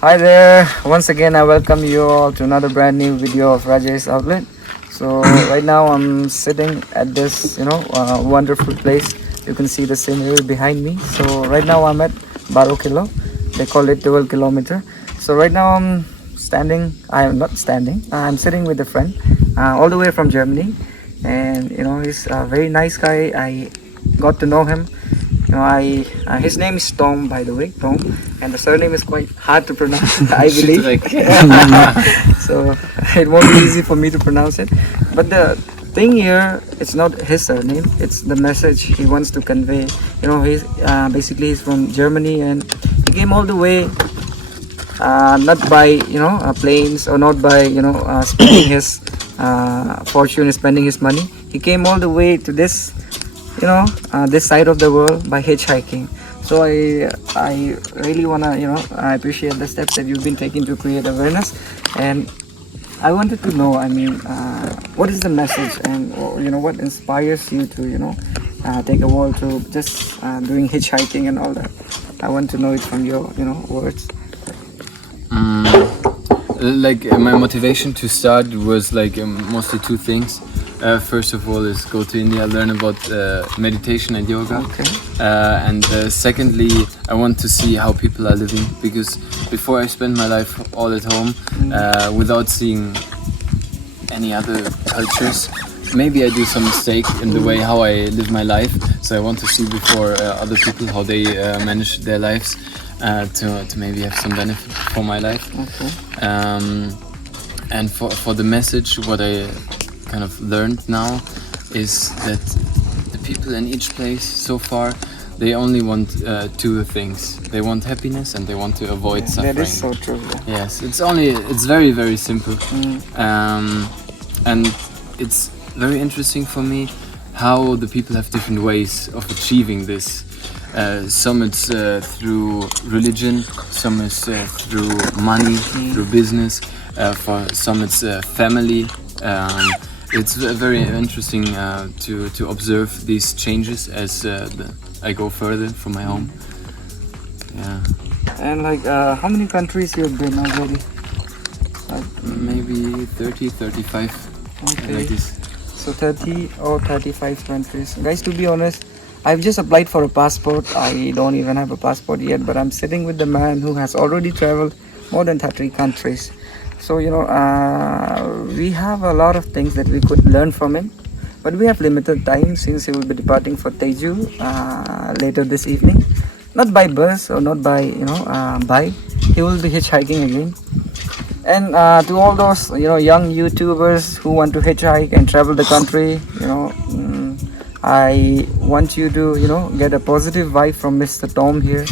Hi there, once again I welcome you all to another brand new video of Rajesh Outlet. So right now I'm sitting at this wonderful place. You can see the scenery behind me. So right now I'm at Baro Kilo, they call it 12 kilometer. So right now I am not standing, I'm sitting with a friend all the way from Germany. And he's a very nice guy. I got to know him. His name is Tom, by the way, Tom, and the surname is quite hard to pronounce. I believe, so it won't be easy for me to pronounce it. But the thing here, it's not his surname; it's the message he wants to convey. He's basically he's from Germany, and he came all the way, not by planes, or not by spending his fortune, spending his money. He came all the way to this side of the world by hitchhiking. So I really wanna I appreciate the steps that you've been taking to create awareness, and I wanted to know, what is the message, and what inspires you to take a walk to just doing hitchhiking and all that. I want to know it from your words. My motivation to start was mostly two things. First of all is go to India, learn about meditation and yoga. Okay. And secondly, I want to see how people are living, because before I spend my life all at home without seeing any other cultures, maybe I do some mistake in the way how I live my life. So I want to see before other people how they manage their lives, to maybe have some benefit for my life. Okay. And for the message, what I kind of learned now is that the people in each place so far, they only want two things. They want happiness and they want to avoid suffering. That is so true. Yes, it's very, very simple. And it's very interesting for me how the people have different ways of achieving this. Some it's through religion, some is through money, through business, for some it's family. It's very interesting to observe these changes as I go further from my home. Yeah. And how many countries you have been already? Maybe 30, 35. Okay. Like this. So 30 or 35 countries. Guys, to be honest, I've just applied for a passport. I don't even have a passport yet, but I'm sitting with the man who has already traveled more than 30 countries. So we have a lot of things that we could learn from him, but we have limited time since he will be departing for Teju later this evening. Not by bus or not by bike. He will be hitchhiking again. And to all those young YouTubers who want to hitchhike and travel the country, I want you to get a positive vibe from Mr. Tom here.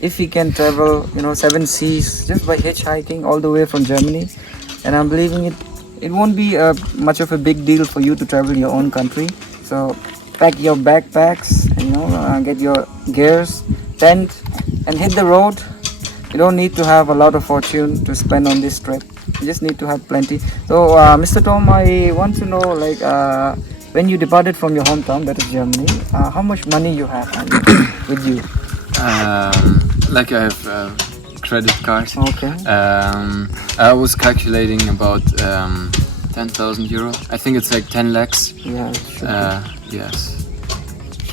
If he can travel 7 seas just by hitchhiking all the way from Germany, and I'm believing it won't be much of a big deal for you to travel your own country. So pack your backpacks and get your gears, tent, and hit the road. You don't need to have a lot of fortune to spend on this trip. You just need to have plenty. So Mr. Tom, I want to know when you departed from your hometown, that is Germany, how much money you have with you? I have credit card. Okay. I was calculating about 10,000 euro. I think it's 10 lakhs. Yeah. Yes.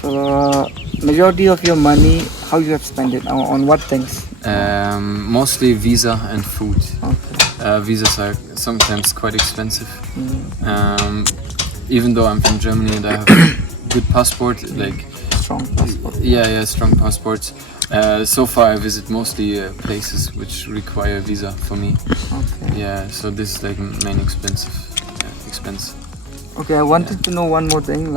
So majority of your money, how you have spent it on what things? Mostly visa and food. Okay. Visas are sometimes quite expensive. Even though I'm from Germany and I have a good passport, Strong passport. Yeah, strong passports. So far I visit mostly places which require visa for me. Okay. Yeah, so this is main expense. Okay, I wanted to know one more thing.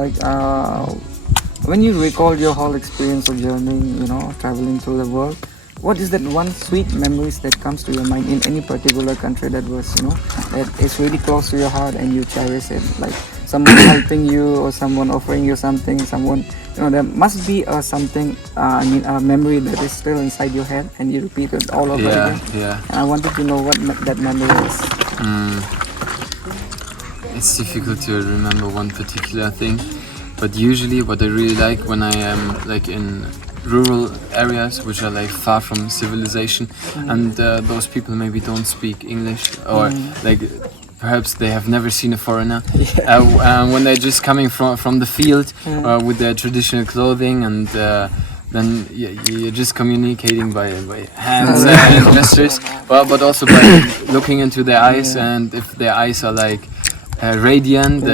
When you recall your whole experience of journeying, traveling through the world, what is that one sweet memories that comes to your mind in any particular country that was, that is really close to your heart and you cherish it? Like someone helping you or someone offering you something, someone, there must be something, a memory that is still inside your head and you repeat it all over again. Yeah. And I wanted to know what that memory is. It's difficult to remember one particular thing, but usually what I really like when I am rural areas which are like far from civilization, and those people maybe don't speak English, or like perhaps they have never seen a foreigner. When they're just coming from the field with their traditional clothing, and then you're just communicating by hands and gestures, but also by looking into their eyes, and if their eyes are like radiant,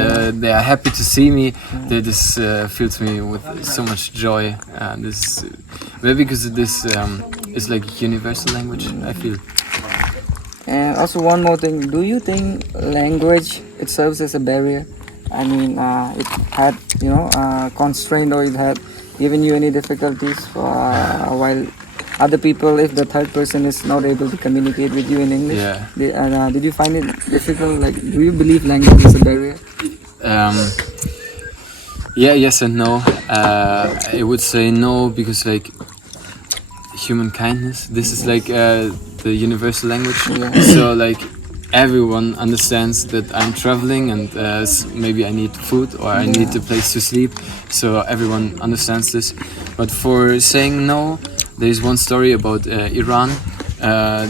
they are happy to see me. This fills me with so much joy. This maybe because this is like universal language, I feel. And also one more thing, do you think language it serves as a barrier? I mean, it had constraint, or it had given you any difficulties for while other people, if the third person is not able to communicate with you in English? Yeah. Did you find it difficult? Like, do you believe language is a barrier? Yeah, yes and no. I would say no, because like human kindness, this is like the universal language. So like everyone understands that I'm traveling, and maybe I need food, or I need a place to sleep. So everyone understands this. But for saying no, there is one story about Iran.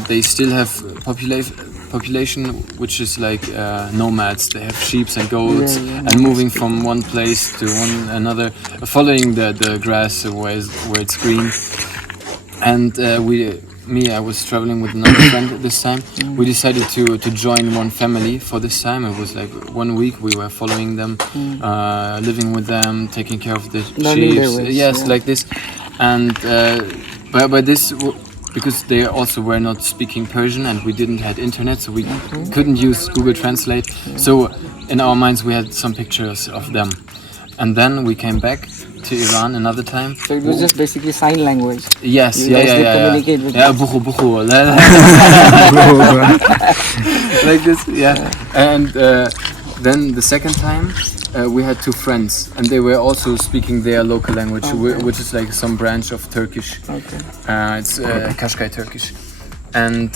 They still have population which is like nomads. They have sheep and goats, and moving from one place to another, following the grass where it's green. And I was traveling with another friend this time. We decided to join one family for this time. It was like 1 week we were following them, living with them, taking care of the sheep. Yes, like this. And by this, because they also were not speaking Persian, and we didn't have internet, so we couldn't use Google Translate. So in our minds we had some pictures of them. And then we came back to Iran another time. So it was just basically sign language. Yes, you guys did communicate with buhu. Like this, And then the second time we had two friends, and they were also speaking their local language, which is like some branch of Turkish. It's Qashqai Turkish. And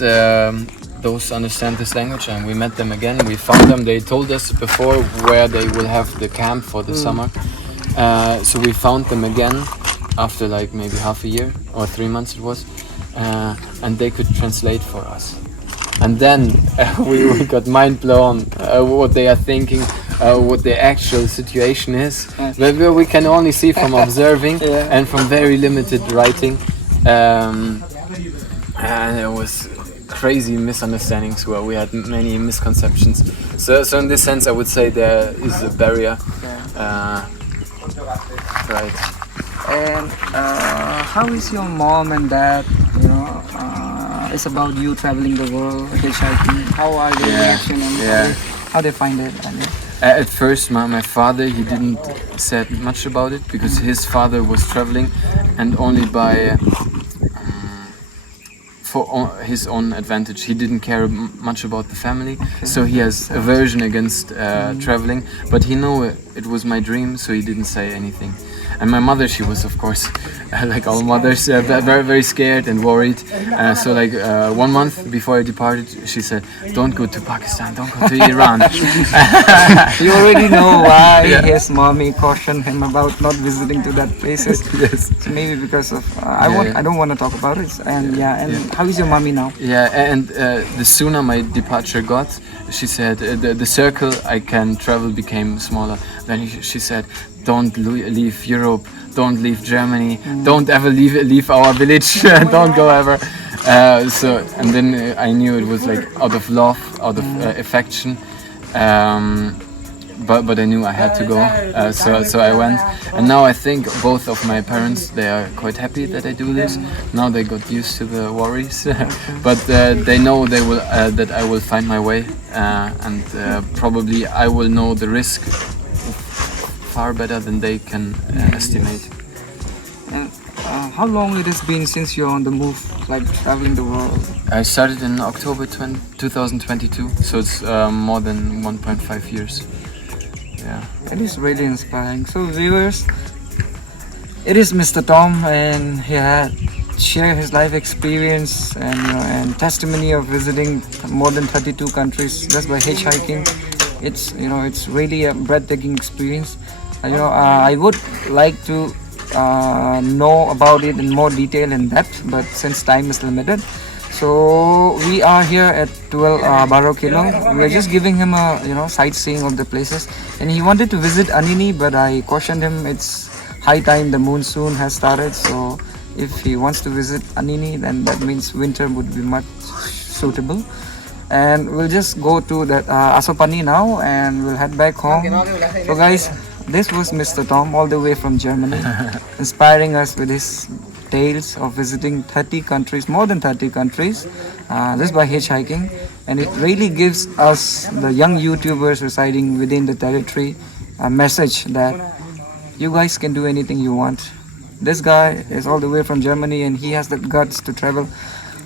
those understand this language, and we met them again. We found them. They told us before where they will have the camp for the summer. So we found them again after like maybe half a year or 3 months it was, and they could translate for us. And then we got mind blown what they are thinking, what the actual situation is. But we can only see from observing and from very limited writing. And it was crazy misunderstandings where we had many misconceptions. So in this sense, I would say there is a barrier. Right. And how is your mom and dad? It's about you traveling the world, hitchhiking. How are their reaction, and how they find it? At first, my father, he didn't said much about it, because his father was traveling, and only by for his own advantage. He didn't care much about the family, so he has aversion against traveling. But he knew it was my dream, so he didn't say anything. And my mother, she was, of course, like all mothers, very, very scared and worried. So like 1 month before I departed, she said, "Don't go to Pakistan, don't go to Iran." You already know why his mommy cautioned him about not visiting to that places. Yes. So maybe because of I don't want to talk about it. And how is your mommy now? And the sooner my departure got, she said the circle I can travel became smaller. Then she said, "Don't leave Europe, don't leave Germany, don't ever leave our village, don't go ever." And then I knew it was like out of love, out of affection. But I knew I had to go, so I went. And now I think both of my parents, they are quite happy that I do this. Now they got used to the worries, but they know that I will find my way, and probably I will know the risk far better than they can estimate. And how long it has been since you're on the move, like traveling the world? I started in October 2022, so it's more than 1.5 years. It is really inspiring. So viewers, it is Mr. Tom, and he had shared his life experience and testimony of visiting more than 32 countries just by hitchhiking. It's really a breathtaking experience. I would like to know about it in more detail and depth, but since time is limited, so we are here at 12 Baro Kilo. We are just giving him a sightseeing of the places, and he wanted to visit Anini, but I cautioned him it's high time, the monsoon has started, so if he wants to visit Anini, then that means winter would be much suitable. And we'll just go to that Asopani now, and we'll head back home. So guys, this was Mr. Tom all the way from Germany, inspiring us with his tales of visiting 30 countries, more than 30 countries, just by hitchhiking. And it really gives us, the young YouTubers residing within the territory, a message that you guys can do anything you want. This guy is all the way from Germany, and he has the guts to travel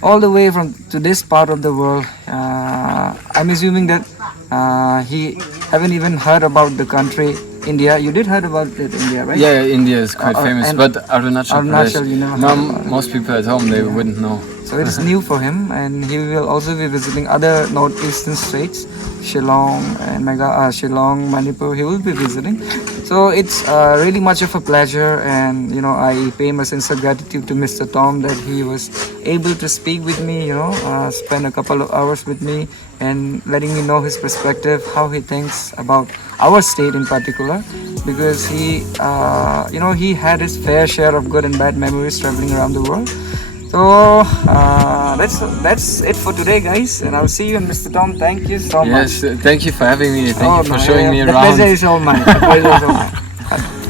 all the way from to this part of the world. I'm assuming that he haven't even heard about the country India. You did heard about it, India, right? Yeah, India is quite famous, and but Arunachal Arunachal, Pradesh, you know. no, most people at home, they wouldn't know. So it is new for him, and he will also be visiting other northeastern states, Shillong and Shillong, Manipur. He will be visiting. So it's really much of a pleasure, and I pay my sincere gratitude to Mr. Tom that he was able to speak with me. Spend a couple of hours with me and letting me know his perspective, how he thinks about our state in particular, because he had his fair share of good and bad memories traveling around the world. So that's it for today, guys, and I'll see you. And Mr. Tom, thank you so much. Yes, thank you for having me. Thank you for showing me the around. pleasure is all mine. The pleasure is all mine.